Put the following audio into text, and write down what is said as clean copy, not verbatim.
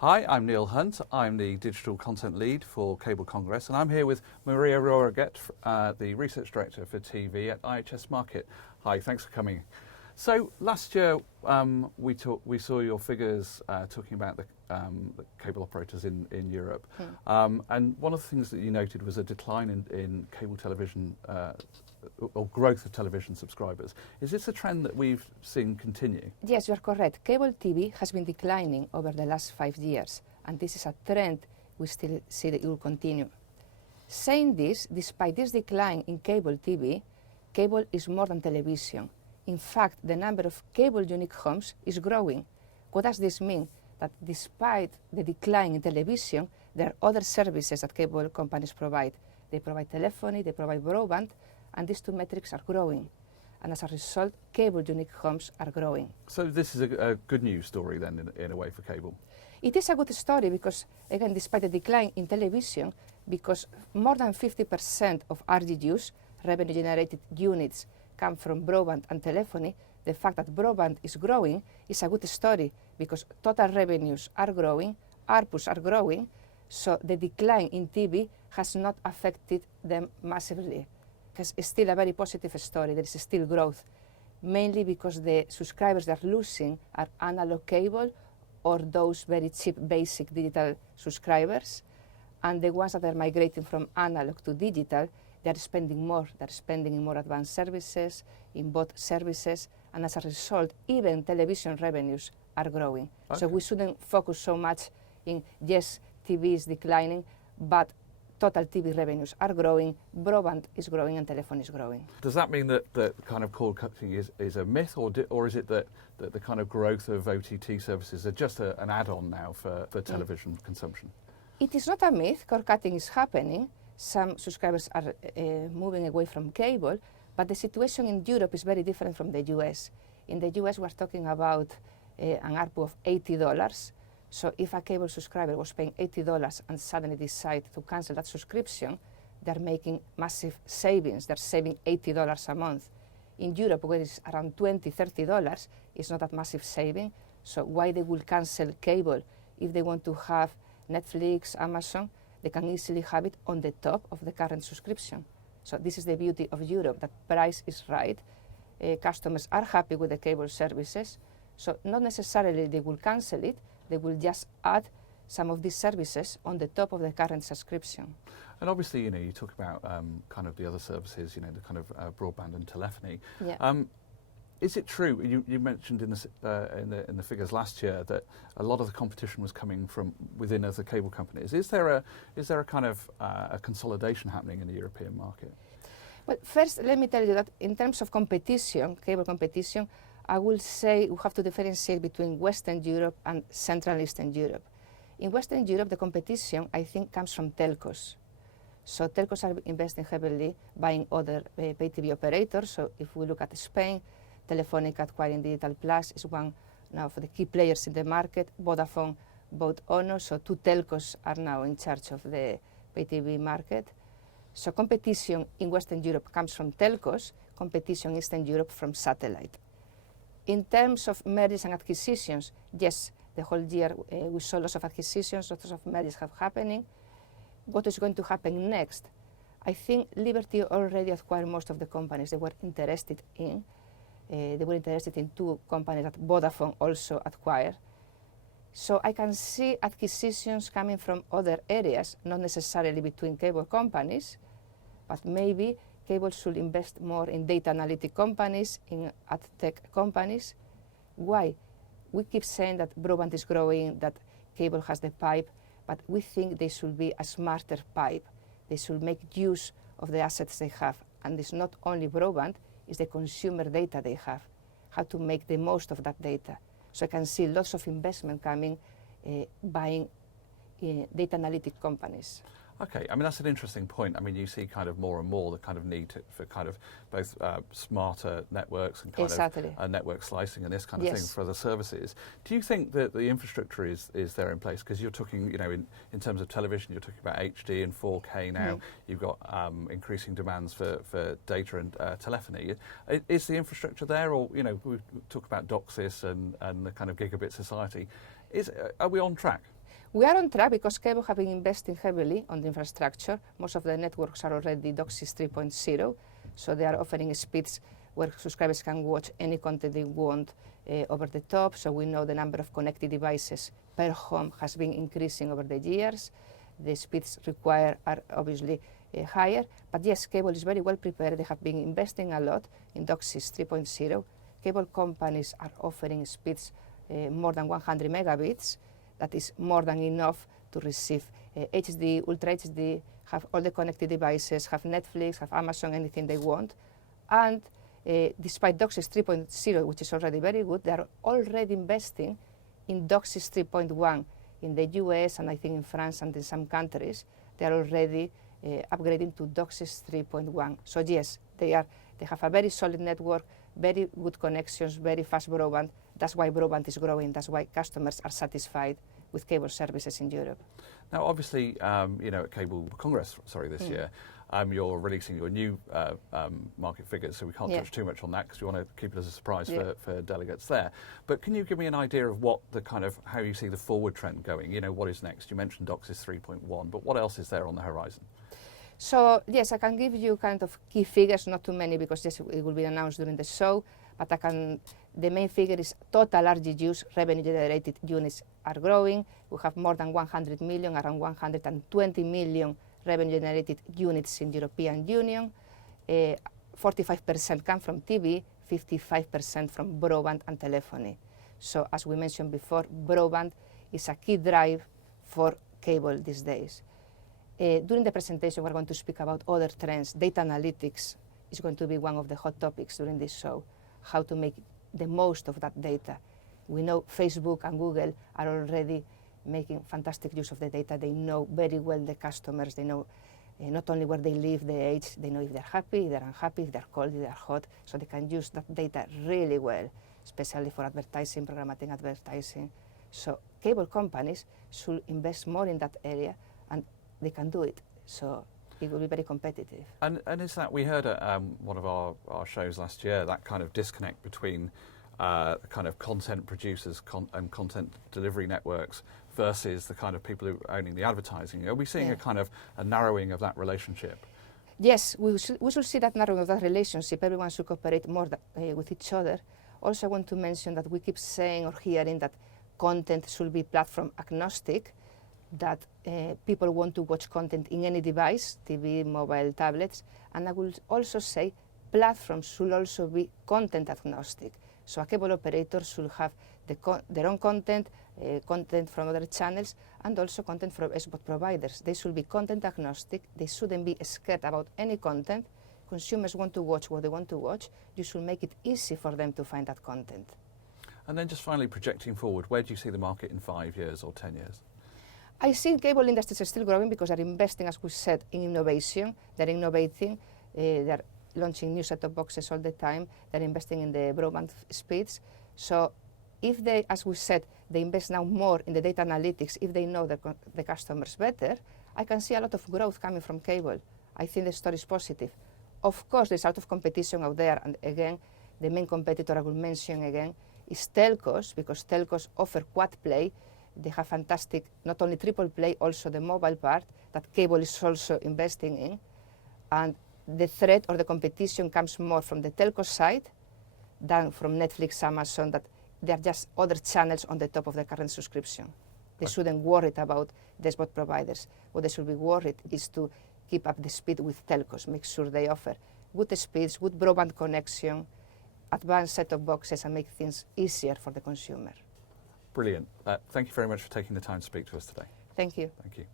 Hi, I'm Niall Hunt. I'm the Digital Content Lead for Cable Congress, and I'm here with Maria Aguete, the Research Director for TV at IHS Markit. Hi, thanks for coming. So last year we saw your figures talking about the cable operators in Europe, and one of the things that you noted was a decline in cable television or growth of television subscribers. Is this a trend that we've seen continue? Yes, you are correct. Cable TV has been declining over the last 5 years, and this is a trend we still see that it will continue. Saying this, despite this decline in cable TV, cable is more than television. In fact, the number of cable unique homes is growing. What does this mean? That despite the decline in television, there are other services that cable companies provide. They provide telephony, they provide broadband, and these two metrics are growing. And as a result, cable unique homes are growing. So this is a good news story then, in a way, for cable? It is a good story because, again, despite the decline in television, because more than 50% of RGUs, revenue generated units, come from broadband and telephony, the fact that broadband is growing is a good story because total revenues are growing, ARPUs are growing, so the decline in TV has not affected them massively. It's still a very positive story. There is still growth, mainly because the subscribers that are losing are analog cable or those very cheap basic digital subscribers, and the ones that are migrating from analog to digital, they are spending more. They're spending in more advanced services, in both services, and as a result, even television revenues are growing. Okay. So we shouldn't focus so much in, yes, TV is declining, but total TV revenues are growing, broadband is growing, and telephone is growing. Does that mean that the kind of cord cutting is a myth, or is it that the kind of growth of OTT services are just an add-on now for television consumption? It is not a myth. Cord cutting is happening. Some subscribers are moving away from cable, but the situation in Europe is very different from the US. In the US, we're talking about an ARPU of $80. So if a cable subscriber was paying $80 and suddenly decide to cancel that subscription, they're making massive savings. They're saving $80 a month. In Europe, where it's around $20, $30, it's not that massive saving. So why they will cancel cable? If they want to have Netflix, Amazon, they can easily have it on the top of the current subscription. So this is the beauty of Europe, that price is right. Customers are happy with the cable services. So not necessarily they will cancel it, they will just add some of these services on the top of the current subscription. And obviously, you talk about kind of the other services, the kind of broadband and telephony. Yeah. Is it true, you mentioned in the figures last year that a lot of the competition was coming from within other cable companies? Is there a kind of a consolidation happening in the European market? Well, first, let me tell you that in terms of competition, cable competition, I will say we have to differentiate between Western Europe and Central and Eastern Europe. In Western Europe, the competition, I think, comes from telcos. So telcos are investing heavily buying other pay TV operators. So if we look at Spain, Telefónica acquiring Digital Plus is one now for the key players in the market. Vodafone bought Ono, so two telcos are now in charge of the pay TV market. So competition in Western Europe comes from telcos, competition in Eastern Europe from satellite. In terms of mergers and acquisitions, yes, the whole year we saw lots of acquisitions, lots of mergers have happening. What is going to happen next? I think Liberty already acquired most of the companies they were interested in. They were interested in two companies that Vodafone also acquired. So I can see acquisitions coming from other areas, not necessarily between cable companies, but maybe cable should invest more in data analytic companies, in ad tech companies. Why? We keep saying that broadband is growing, that cable has the pipe, but we think they should be a smarter pipe. They should make use of the assets they have. And it's not only broadband, it's the consumer data they have, how to make the most of that data. So I can see lots of investment coming, buying data analytic companies. Okay, I mean, that's an interesting point. I mean, you see kind of more and more the kind of need for kind of both smarter networks and kind of network slicing and this kind of thing for other services. Do you think that the infrastructure is there in place? Because you're talking, in terms of television, you're talking about HD and 4K now. You've got increasing demands for data and telephony. Is the infrastructure there, or, we talk about DOCSIS and the kind of gigabit society. Are we on track? We are on track because cable have been investing heavily on the infrastructure. Most of the networks are already DOCSIS 3.0, so they are offering speeds where subscribers can watch any content they want over the top. So we know the number of connected devices per home has been increasing over the years. The speeds required are obviously higher, but yes, cable is very well prepared. They have been investing a lot in DOCSIS 3.0. Cable companies are offering speeds more than 100 megabits. That is more than enough to receive HD, Ultra HD, have all the connected devices, have Netflix, have Amazon, anything they want. And despite DOCSIS 3.0, which is already very good, they are already investing in DOCSIS 3.1 in the US and I think in France and in some countries. They are already upgrading to DOCSIS 3.1. So yes, they have a very solid network, very good connections, very fast broadband. That's why broadband is growing. That's why customers are satisfied with cable services in Europe. Now, obviously, at Cable Congress, this year, you're releasing your new market figures, so we can't touch too much on that because we want to keep it as a surprise for delegates there. But can you give me an idea of what how you see the forward trend going? What is next? You mentioned DOCSIS 3.1, but what else is there on the horizon? So yes, I can give you kind of key figures, not too many because yes, it will be announced during the show, but the main figure is total RGUs, revenue generated units are growing. We have more than 100 million, around 120 million revenue generated units in the European Union. 45% come from TV, 55% from broadband and telephony. So as we mentioned before, broadband is a key drive for cable these days. During the presentation, we're going to speak about other trends. Data analytics is going to be one of the hot topics during this show, how to make the most of that data. We know Facebook and Google are already making fantastic use of the data. They know very well the customers. They know not only where they live, the age, they know if they're happy, if they're unhappy, if they're cold, if they're hot. So they can use that data really well, especially for advertising, programmatic advertising. So cable companies should invest more in that area, and they can do it. So it will be very competitive. And is that, we heard at one of our shows last year, that kind of disconnect between kind of content producers and content delivery networks versus the kind of people who are owning the advertising. Are we seeing a kind of a narrowing of that relationship? Yes, we should see that narrowing of that relationship. Everyone should cooperate more with each other. Also, I want to mention that we keep saying or hearing that content should be platform agnostic, that people want to watch content in any device, TV, mobile, tablets. And I will also say platforms should also be content agnostic. So a cable operator should have their own content, content from other channels, and also content from SVOD providers. They should be content agnostic. They shouldn't be scared about any content. Consumers want to watch what they want to watch. You should make it easy for them to find that content. And then just finally projecting forward, where do you see the market in 5 years or 10 years? I think cable industries are still growing because they're investing, as we said, in innovation. They're innovating. They're launching new set-top boxes all the time. They're investing in the broadband speeds. So if they, as we said, they invest now more in the data analytics, if they know the customers better, I can see a lot of growth coming from cable. I think the story is positive. Of course, there's a lot of competition out there. And again, the main competitor I will mention again is telcos, because telcos offer quad play. They have fantastic, not only triple play, also the mobile part that cable is also investing in. And the threat or the competition comes more from the telco side than from Netflix, Amazon, that they are just other channels on the top of the current subscription. They shouldn't worry about the SVOD providers. What they should be worried is to keep up the speed with telcos, make sure they offer good speeds, good broadband connection, advanced set-top boxes, and make things easier for the consumer. Brilliant. Thank you very much for taking the time to speak to us today. Thank you. Thank you.